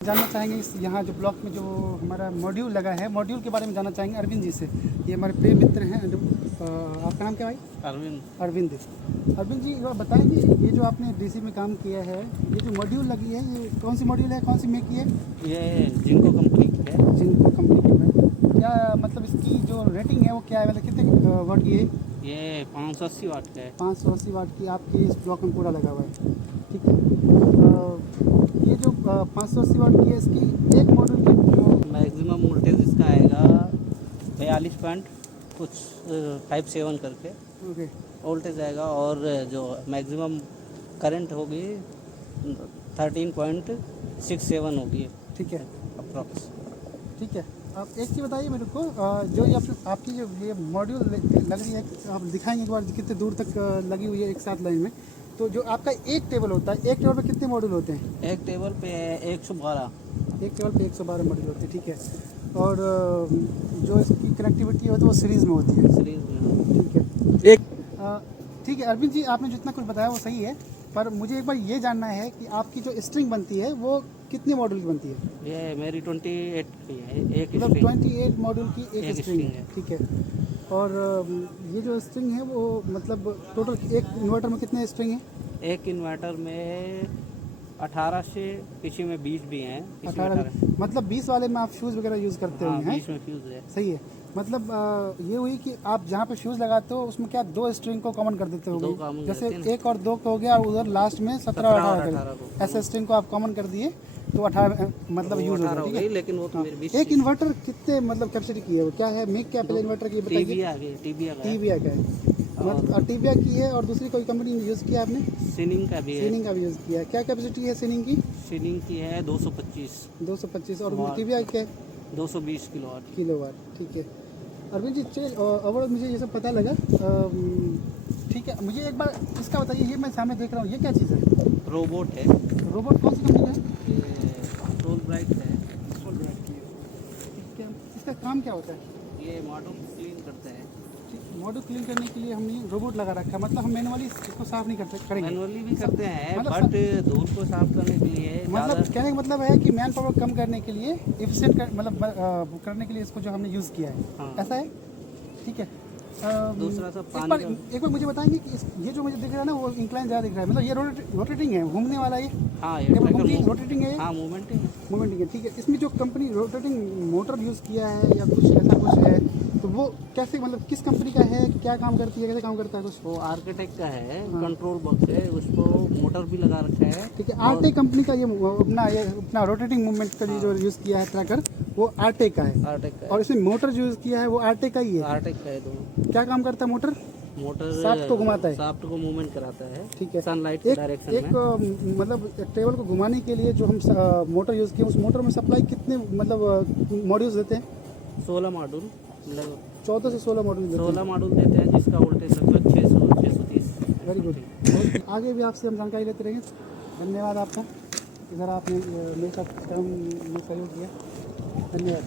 जानना चाहेंगे इस यहाँ जो ब्लॉक में जो हमारा मॉड्यूल लगा है, मॉड्यूल के बारे में जानना चाहेंगे अरविंद जी से। ये हमारे प्रिय मित्र हैं। आपका नाम क्या भाई? अरविंद। अरविंद जी बताएंगे, ये जो आपने डीसी में काम किया है, ये जो मॉड्यूल लगी है, ये कौन सी मॉड्यूल है, कौन सी मेक की है? ये जिनको कंपनी की है। जिनको कंपनी की है। क्या मतलब इसकी जो रेटिंग है वो क्या है, मतलब कितने वाट की है? ये 580 वाट का है। 580 वाट की आपके इस ब्लॉक में पूरा लगा हुआ है, ठीक है। ये जो 580 वाट की है, इसकी एक मॉड्यूल की जो मैक्सिमम वोल्टेज इसका आएगा 42 पॉइंट कुछ 57 करके ओके वोल्टेज आएगा, और जो मैक्सिमम करंट होगी 13.67 होगी, ठीक है, अप्रॉक्स। ठीक है। आप एक चीज़ बताइए मेरे को, जो ये आपकी जो ये मॉड्यूल लग रही है, आप दिखाएंगे एक बार कितने दूर तक लगी हुई है एक साथ लाइन में। तो जो आपका एक टेबल होता है, एक टेबल पे कितने मॉड्यूल होते हैं? एक टेबल पे 112। एक टेबल पे 112 मॉड्यूल होते हैं, ठीक है। और जो इसकी कनेक्टिविटी होती है वो सीरीज़ में होती है, सीरीज में। ठीक है। ठीक है अरविंद जी, आपने जितना कुछ बताया वो सही है, पर मुझे एक बार ये जानना है कि आपकी जो स्ट्रिंग बनती है वो कितने मॉड्यूल की बनती है? ये मेरी 28 की है, एक मतलब स्ट्रिंग। 28 मॉड्यूल की एक स्ट्रिंग स्ट्रिंग है, है। ठीक है। और ये जो स्ट्रिंग है वो मतलब टोटल एक इन्वर्टर में कितने स्ट्रिंग हैं? एक इन्वर्टर में 18 से किसी में 20 भी हैं। 18, मतलब 20 वाले में आप फ्यूज़ वगैरह यूज़ करते हाँ, होंगे, हैं? 20 में फ्यूज है। सही है। मतलब ये हुई कि आप जहाँ पे फ्यूज़ लगाते हो उसमें क्या दो स्ट्रिंग को कॉमन कर देते दो हो? common जैसे करते हैं। एक और दो का हो गया, और उधर लास्ट में 17 और 18 को ऐसे स्ट्रिंग को आप कॉमन कर दिए तो 18 मतलब यूज़ हो गया, ठीक है। लेकिन वो तो मेरे 20 एक इन्वर्टर कितने मतलब कैपेसिटी की है, वो क्या है, मेक क्या पहले इन्वर्टर की बताइए। टीबीआ का है। टीवीआ का है, मतलब टीवीआ की है। और दूसरी कोई कंपनी यूज़ किया आपने? सीनिंग का भी है। सीनिंग का भी यूज़ किया। क्या कैपेसिटी है सीनिंग की? सीनिंग की है 225। 225। और वाट। टीवीआ क्या है? 220 किलोवाट। किलोवाट, ठीक है। अरविंद जी चलिए, ओवरऑल मुझे ये सब पता लगा, ठीक है। मुझे एक बार इसका बताइए, ये मैं सामने देख रहा हूँ, ये क्या चीज़ है? रोबोट है। रोबोट कौन सी कंपनी का है? ये सोल ब्राइट है। सोलब्राइट की है, ठीक है। इसका काम क्या होता है? ये मॉडल क्लीन करते हैं। मॉडल क्लीन करने के लिए हमने रोबोट लगा रखा है, मतलब हम मैनुअली इसको साफ़ नहीं करते, करेंगे? मैनुअली भी करते हैं, मतलब बट धूल को साफ करने के लिए मतलब ज़्यादा। कहने का मतलब है कि मैन पावर कम करने के लिए, एफिशिएंट मतलब करने के लिए इसको जो हमने यूज़ किया है, हाँ। ऐसा है, ठीक है। दूसरा सब एक बार मुझे बताएंगे कि ये जो मुझे दिख रहा है ना, वो इंक्लाइन ज़्यादा दिख रहा है, मतलब ये रोटेटिंग है, घूमने वाला ये? हाँ, रोटेटिंग है ये? हाँ, मूवमेंट है। मूवमेंटिंग है, ठीक है। इसमें जो कंपनी रोटेटिंग मोटर यूज़ किया है या कुछ ऐसा कुछ है, तो वो कैसे, मतलब किस कंपनी का है, क्या काम करती है, कैसे काम करता है कुछ? वो आर्किटेक्ट का है, हाँ। कंट्रोल बॉक्स है, उसको मोटर भी लगा रखा है। ठीक है। आरटेक कंपनी का ये अपना रोटेटिंग मूवमेंट का जो यूज़ किया है ट्रैकर, वो आरटेक का है। आर्टेक का है। और इसमें मोटर जो यूज़ किया है वो आरटेक का ही है। आर्टेक का है दोनों। क्या काम करता है मोटर? मोटर शाफ्ट को घुमाता है। शाफ्ट को मूवमेंट कराता है, ठीक है। सनलाइट के डायरेक्शन में। मतलब मतलब टेबल को घुमाने के लिए जो हम मोटर यूज़ किए, उस मोटर में सप्लाई कितने मतलब मॉड्यूल्स देते हैं? 16 मॉड्यूल, 14 से 16 मॉड्यूल देते हैं। 16 मॉड्यूल देते हैं, जिसका वोल्टेज लगभग 630। Very good. आगे भी आपसे हम जानकारी लेते रहेंगे। धन्यवाद आपका, इधर आपने मेरे साथ काम में सहयोग किया, धन्यवाद।